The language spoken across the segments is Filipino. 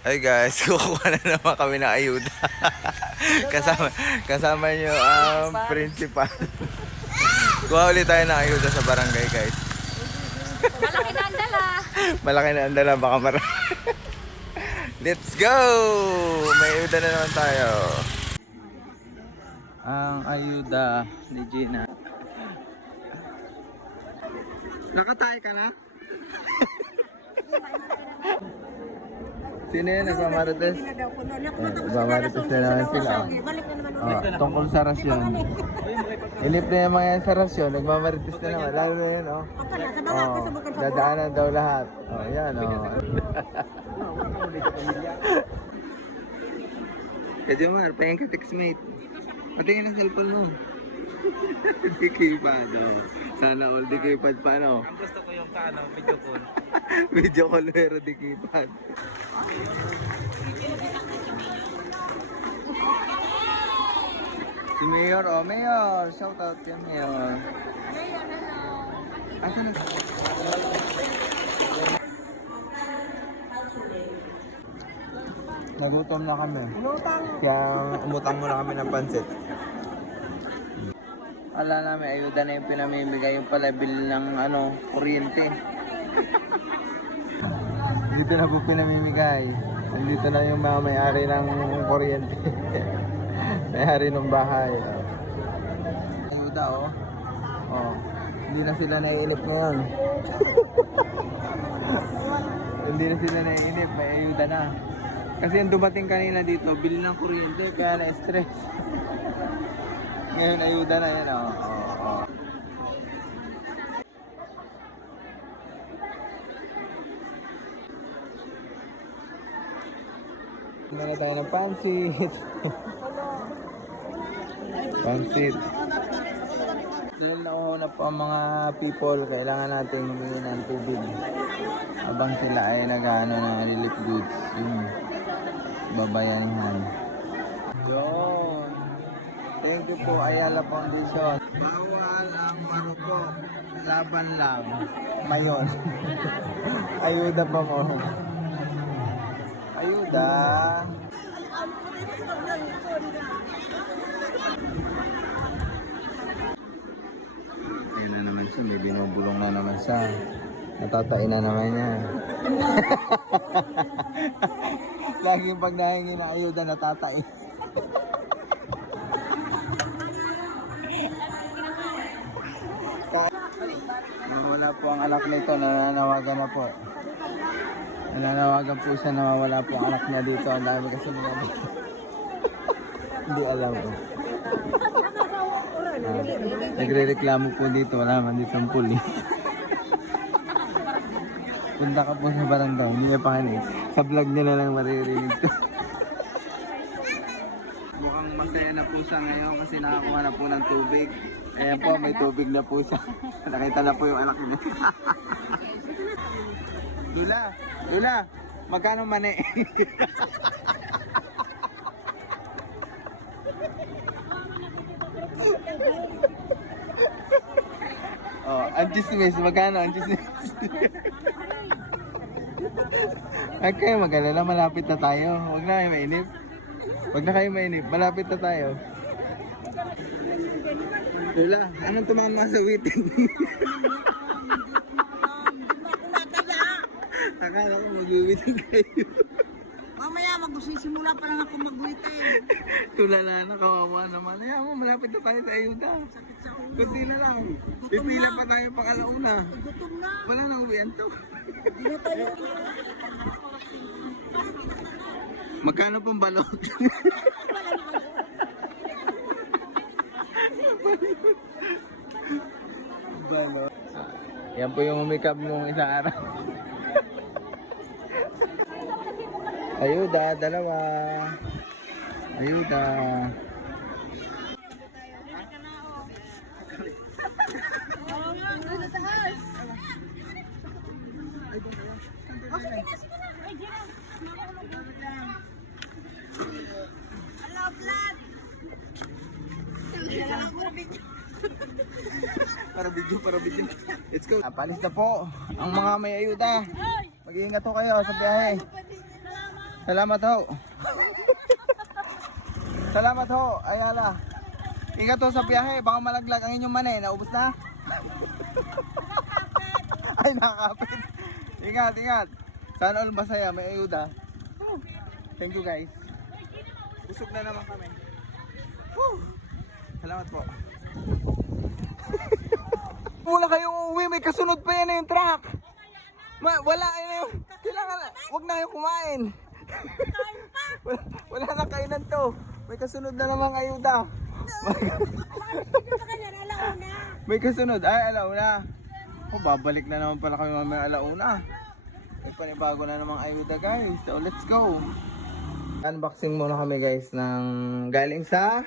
Hi guys, kukuha na naman kami ng ayuda. kasama nyo ang principal. Kuha ulit tayo ng ayuda sa barangay guys. Malaki na ang dala. Malaki na ang dala, baka marami. Let's go! May ayuda na naman tayo. Ang ayuda ni Gina. Nakatay ka na? Sino yun? Nagmamarites? Nagmamarites na naman sila. Tungkol sa rasyon. Ilip na yung mga yan sa rasyon. Nagmamarites na naman. Lalo na yun, oh. Dadaanan daw lahat. Oh, yan, oh. Kajomar, payang ka textmate. Patingin ang cellphone mo. Di keypad, oh. Sana all di keypad pa, no? Ang gusto ko yung video call. Video call pero di keypad. Si Mayor, oh Mayor, shout out kay Mayor. Asa na? Nagutom na kami. Kaya umutang muna kami ng pansit. Wala namin, ayuda na yung pinamimigay yung pala bill ng kuryente. Dito na po pinamimigay. Nandito na yung mga may-ari ng kuryente. May-ari ng bahay. Ayuda, oh. Oh. Hindi na sila naiinip ngayon. Hindi na sila naiinip, may ayuda na. Kasi yung dumating kanina dito, bill ng kuryente, kaya na-stress. Ngayon ayuda na yan, oh. Oh. Meron tayo ng pansit. Pansit. Dahil nauuna po ang mga people, kailangan natin humingi ng tubig. Habang sila ay nag-ano ng relief goods. Yung babayanihan. Yun. Thank you po, Ayala Foundation. Bawal ang marupok. Laban lang. Mayon. Ayuda pa mo. Ayuda. Ayun na naman siya. May binubulong na naman siya. Natatain na naman niya. Laging pag nahingi na ayuda, natatain. Nawala po ang anak nito, nananawagan na po. Nananawagan po siya, nawawala po ang anak niya dito. Ang dami kasi mga dito. Hindi alam po. Nagre-reklamo po dito, wala man dito ang pulis. Punta ka po sa barangay, hindi niya pakinig. Sa vlog niya na lang maririnig to. Mukhang masaya na po siya ngayon kasi nakakuha na po ng tubig. Ayan po, may tubig na po siya. Nakita na po yung anak niya. Lula, magkano mani? Oh, ang chismis, magkano ang chismis? Huwag kayo mag-alala, malapit na tayo. Huwag na kayo mainip. Huwag na kayo mainip, malapit na tayo. Lula, anong tumama sa witin? Akala ko mag-witin kayo. Mamaya magsisimula pa lang ako mag-witin. Tulala na, kawawa naman. Ayaw mo, malapit na tayo sa ayuda. Sakit sa ulo. Kunti na lang. Pipila pa tayo pang alauna. Gutom na. Wala na uwian to. Hindi na tayo. Magkano pong balot? Balot. Yan po yung umikap mong isang araw. Ayuda, dalawa. Ayuda. Hello, Vlad. Para video. Let's go. Palis na po ang mga may ayuda. Mag-iingat po kayo sa biyahe. Salamat ho. Salamat ho, Ayala. Ingat ho sa biyahe, baka malaglag ang inyong mani. Naubos na? Ay, nakakapit. Ingat, ingat. Sana all masaya, may ayuda. Thank you guys. Busog na naman kami. Salamat po. Mula kayong uwi, may kasunod pa yan na yung truck. Wala na yung, kailangan, wag na kayong kumain. wala na kainan to. May kasunod na namang ayuda. May kasunod, ay alauna. Oh, babalik na naman pala kami mamaya alauna. May panibago na namang ayuda guys. So let's go. Unboxing muna kami guys ng galing sa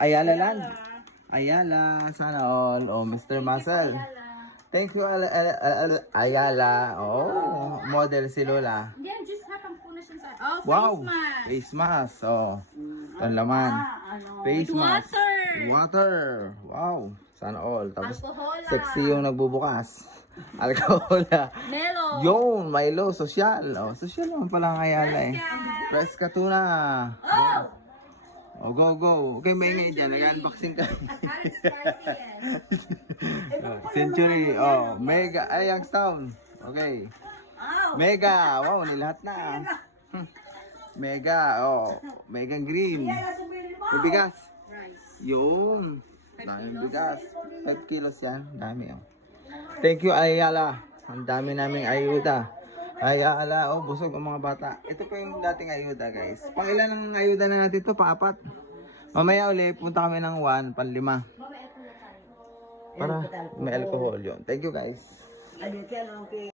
Ayala Land. Ayala, sana all. Oh, Mr. Muscle. Thank you, Ayala. Oh, model si Lola. Yan, just hapang po na siya sa... Oh, Wow, face mask. face mask. Oh, ang laman. Face With mask. water. Water. Wow, sana all. Tapos Alcohola. sexy yung nagbubukas. Alcohola. Melo. Yun, Milo, social. Oh, social naman pala ang Ayala eh. Fresca tuna. Oh! Oh, go, go. Okay, may ngay dyan. Nag-unboxing ka. Alex Garcia. Century. Oh, Mega. Ay, Youngstown. Okay. Mega. Wow, nilahat na. Mega. Oh, Mega Green. May bigas. Yun. Daming bigas. 5 kilos yan. Dami oh. Thank you, Ayala. Ang dami naming ayuda. Ayala, oh, busog ang mga bata. Ito pa yung dating ayuda, guys. Pang ilan ang ayuda na natin ito? Pang-4. Mamaya uli, punta kami ng 1, pang-5. Para may alcohol yun. Thank you, guys.